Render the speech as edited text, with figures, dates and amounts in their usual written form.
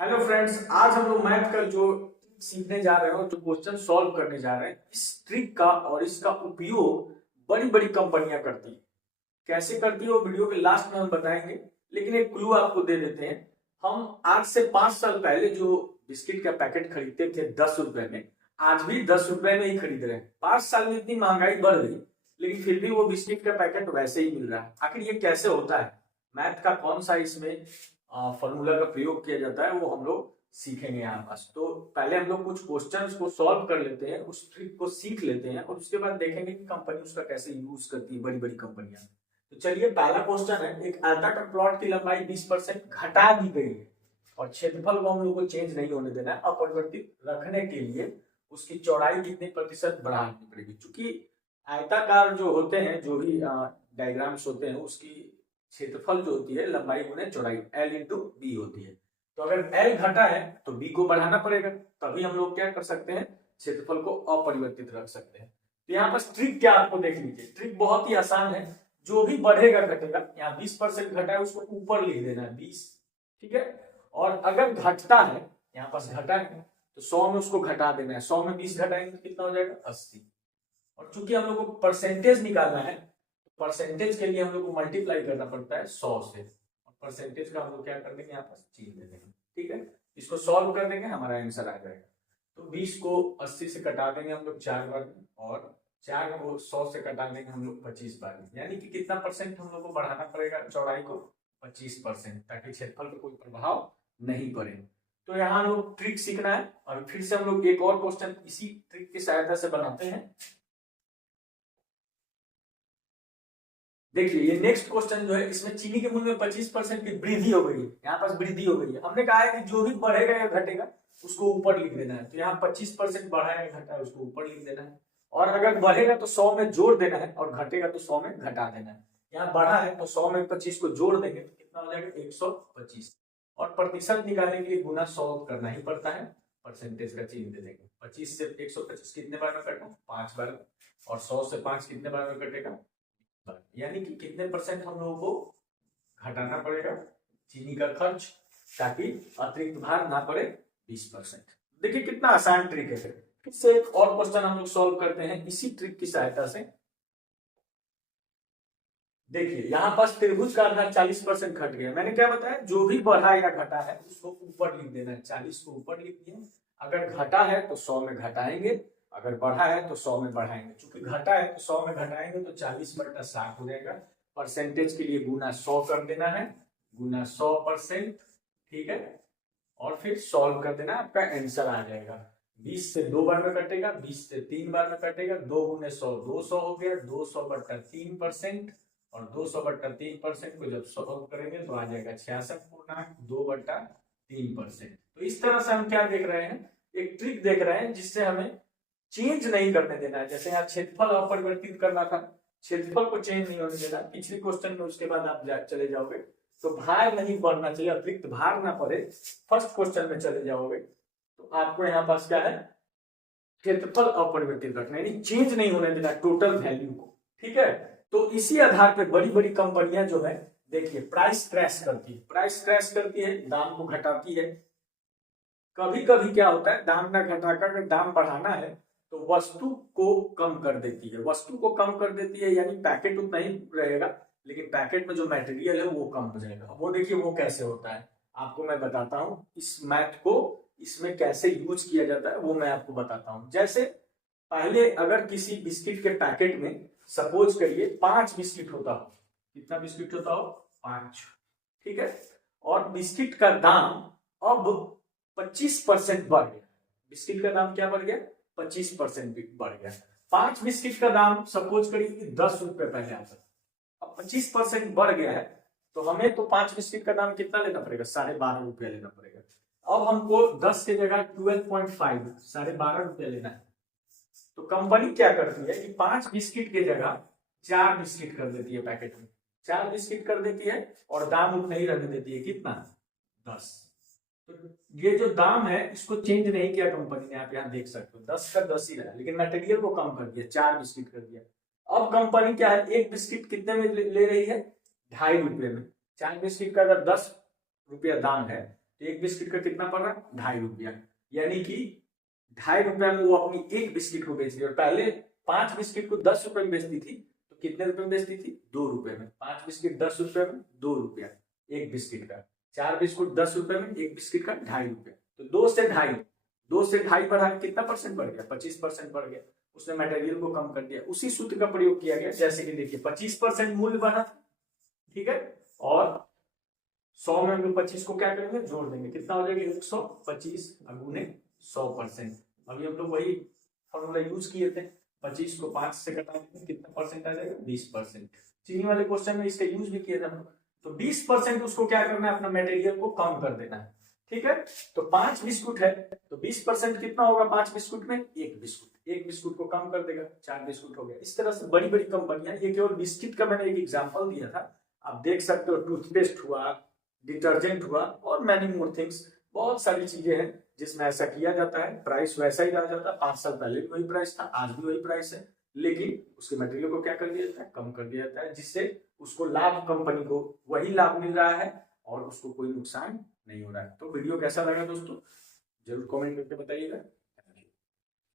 Hello friends, आज हम लोग मैथ का जो सीखने जा रहे हैं और जो क्वेश्चन सॉल्व करने जा रहे हैं, इस ट्रिक का और इसका उपयोग बड़ी बड़ी कंपनियां करती हैं। कैसे करती है वो वीडियो के लास्ट में हम बताएंगे, लेकिन एक क्लू आपको दे देते हैं। हम आज से 5 साल पहले जो बिस्किट का पैकेट खरीदते थे 10 रुपए में, आज भी 10 रुपए में ही खरीद रहे हैं। 5 साल में इतनी महंगाई बढ़ गई, लेकिन फिर भी वो बिस्किट का पैकेट वैसे ही मिल रहा है। आखिर ये कैसे होता है? मैथ का कौन सा इसमें फॉर्मूला का प्रयोग किया जाता है, वो हम लोग सीखेंगे यहाँ पास। तो पहले हम लोग कुछ क्वेश्चंस को सॉल्व कर लेते हैं, उस ट्रिक को सीख लेते हैं और उसके बाद देखेंगे कि कंपनी उसका कैसे यूज करती है, बड़ी बड़ी कंपनियां। तो चलिए, पहला क्वेश्चन है, एक आयताकार प्लॉट की लंबाई 20% घटा दी गई है और क्षेत्रफल को हम लोग को चेंज नहीं होने देना है, अपरिवर्तित रखने के लिए उसकी चौड़ाई कितने प्रतिशत बढ़ानी पड़ेगी। चूंकि आयताकार जो होते हैं, जो भी डायग्राम्स होते हैं, उसकी क्षेत्रफल जो होती है लंबाई गुने चौड़ाई, L इंटू बी होती है। तो अगर L घटा है तो B को बढ़ाना पड़ेगा, तभी हम लोग क्या कर सकते हैं, क्षेत्रफल को अपरिवर्तित रख सकते हैं। तो यहाँ पर ट्रिक क्या आपको देख लीजिए, ट्रिक बहुत ही आसान है। जो भी बढ़ेगा घटेगा, यहाँ 20% घटा है उसको ऊपर लिख देना है 20, ठीक है। और अगर घटता है, यहाँ पास घटा है तो 100 में उसको घटा देना है। 100 में 20 घटाएंगे तो कितना हो जाएगा, 80। और चूंकि हम लोग को परसेंटेज निकालना है, तो परसेंटेज के लिए हम लोग को मल्टीप्लाई करना पड़ता है 100 से, और परसेंटेज का हम लोग क्या कर देंगे, यहाँ पास चीज दे देंगे, ठीक है। इसको सॉल्व कर देंगे, हमारा आंसर आ जाएगा। तो 20 को 80 से कटा देंगे हम लोग 4 बार में, और 4 को 100 से कटा देंगे हम लोग 25 बार में। यानी कि कितना परसेंट हम लोग को बढ़ाना पड़ेगा चौड़ाई को, 25%, ताकि क्षेत्रफल पर कोई प्रभाव नहीं पड़े। तो यहाँ हम लोग ट्रिक सीखना है, और फिर से हम लोग एक और क्वेश्चन इसी ट्रिक की सहायता से बनाते हैं। देखिए, ये नेक्स्ट क्वेश्चन जो है, इसमें चीनी के मूल्य में 25% की वृद्धि हो गई है। यहाँ पास वृद्धि हो गई है, हमने कहा है कि जो भी बढ़ेगा या घटेगा उसको ऊपर लिख देना है। तो यहाँ 25% बढ़ा है घटा है, उसको ऊपर लिख देना है। और अगर बढ़ेगा तो 100 में जोड़ देना है, और घटेगा तो 100 में घटा देना है। यहाँ बढ़ा है तो 100 में 25 को जोड़ देंगे तो कितना हो जाएगा, 125। और प्रतिशत निकालने के लिए गुना 100 करना ही पड़ता है, परसेंटेज का चिन्ह दे देंगे। 25 से 125 कितने बार में कटा, 5 बार। और 100 से 5 कितने बार में कटेगा, यानी कि कितने परसेंट हम लोगों को घटाना पड़ेगा चीनी का खर्च, ताकि अतिरिक्त भार ना पड़े, 20%। देखिए कितना आसान ट्रिक है। फिर से एक और क्वेश्चन हम लोग सॉल्व करते हैं इसी ट्रिक की सहायता से। देखिए, यहाँ पास त्रिभुज का आधार 40% घट गया। मैंने क्या बताया, जो भी बढ़ा या घटा है उसको ऊपर लिख देना है। 40 को ऊपर लिख दिया, अगर घटा है तो 100 में घटाएंगे, अगर बढ़ा है तो 100 में बढ़ाएंगे। चूंकि घटा है तो 100 में घटाएंगे तो 40/60 हो जाएगा। परसेंटेज के लिए गुना 100 कर देना है, गुना 100%, ठीक है। और फिर सॉल्व कर देना, आपका आंसर आ जाएगा। 20 से 2 बार में कटेगा, 20 से 3 बार में कटेगा, 2 गुने 100 200 हो गया, 200/3%। और 200/3% को जब सॉल्व करेंगे तो आ जाएगा 66.2/3%। तो इस तरह से हम क्या देख रहे हैं, एक ट्रिक देख रहे हैं जिससे हमें चेंज नहीं करने देना है। जैसे यहाँ क्षेत्रफल अपरिवर्तित करना था, क्षेत्रफल को चेंज नहीं होने देना। पिछले क्वेश्चन में उसके बाद आप चले जाओगे तो भार नहीं बढ़ना चाहिए, अतिरिक्त भार ना पड़े। फर्स्ट क्वेश्चन में चले जाओगे तो आपको यहाँ पास क्या है, क्षेत्रफल अपरिवर्तित रखना, यानी चेंज नहीं होने देना टोटल वैल्यू को, ठीक है। तो इसी आधार पर बड़ी बड़ी कंपनियां जो है, देखिए, प्राइस क्रैश करती है। प्राइस क्रैश करती है, दाम को घटाती है। कभी कभी क्या होता है, दाम ना घटाकर अगर दाम बढ़ाना है तो वस्तु को कम कर देती है। वस्तु को कम कर देती है यानी पैकेट उतना ही रहेगा, लेकिन पैकेट में जो मटेरियल है वो कम हो जाएगा। वो देखिए वो कैसे होता है, आपको मैं बताता हूँ। इस मैथ को इसमें कैसे यूज किया जाता है वो मैं आपको बताता हूँ। जैसे पहले अगर किसी बिस्किट के पैकेट में सपोज करिए 5 बिस्किट होता हो, कितना बिस्किट होता हो, 5, ठीक है। और बिस्किट का दाम अब 25% बढ़ गया। बिस्किट का दाम क्या बढ़ गया, 25% बढ़ गया। 5 बिस्किट का दाम सपोज करिए कि 10 रुपए पहले आता था, अब 25% बढ़ गया है, तो हमें तो 5 बिस्किट का दाम कितना लेना पड़ेगा, 12.5 रुपया लेना पड़ेगा। अब हमको 10 के जगह 12.5, 12.5 रुपया लेना है। तो कंपनी क्या करती है कि 5 बिस्किट की जगह 4 बिस्किट कर देती है पैकेट में, 4 बिस्किट कर देती है, और दाम उतना ही रहने देती है, कितना, 10। तो ये जो दाम है इसको चेंज नहीं किया कंपनी ने, आप यहाँ देख सकते हो 10 का 10 ही रहा, लेकिन मटेरियल को कम कर दिया, 4 बिस्किट कर दिया। अब कंपनी क्या है, एक बिस्किट कितने में ले रही है, 2.5 रुपये में। 4 बिस्किट का अगर 10 रुपया दाम है तो एक बिस्किट का कितना पड़ रहा है, 2.5 रुपया, यानी कि 2.5 रुपया में वो अपनी एक बिस्किट को बेच रही है। और पहले 5 बिस्किट को 10 रुपए में बेचती थी, तो कितने रुपए में बेचती थी, 2 रुपए में। 5 बिस्किट 10 रुपए में, 2 रुपया एक बिस्किट का। 4 बिस्कुट 10 रुपए में, एक बिस्किट का 2.5 रुपया। तो 2 से 2.5 बढ़ा के कितना परसेंट बढ़ गया, 25% बढ़ गया। उसने मटेरियल को कम कर दिया। उसी सूत्र का प्रयोग किया गया, जैसे कि देखिए 25% मूल्य बढ़ा, ठीक है, और 100 में हम लोग 25 को क्या करेंगे, जोड़ देंगे, कितना हो जाएगा 125 गुने 100%। अभी हम लोग वही फॉर्मूला यूज किए थे, 25 को 5 से घटा देंगे, कितना परसेंट आ जाएगा, 20%। चीनी वाले क्वेश्चन में इसका यूज भी किया था। तो 20% उसको क्या करना है, अपना मटेरियल को कम कर देना है, ठीक है। तो 5 बिस्कुट है, तो 20% कितना होगा 5 बिस्कुट में, एक बिस्कुट को कम कर देगा, 4 बिस्कुट हो गया। इस तरह से बड़ी बड़ी कंपनियां, ये केवल बिस्किट का मैंने एक एग्जांपल दिया था, आप देख सकते हो टूथपेस्ट हुआ, डिटर्जेंट हुआ, और मैनी मोर थिंग्स, बहुत सारी चीजें हैं जिसमें ऐसा किया जाता है। प्राइस वैसा ही रह जाता है, 5 साल पहले भी वही प्राइस था, आज भी वही प्राइस है, लेकिन उसके मटेरियल को क्या कर दिया जाता है, कम कर दिया जाता है, जिससे उसको लाभ, कंपनी को वही लाभ मिल रहा है और उसको कोई नुकसान नहीं हो रहा है। तो वीडियो कैसा लगा दोस्तों, जरूर कमेंट करके बताइएगा।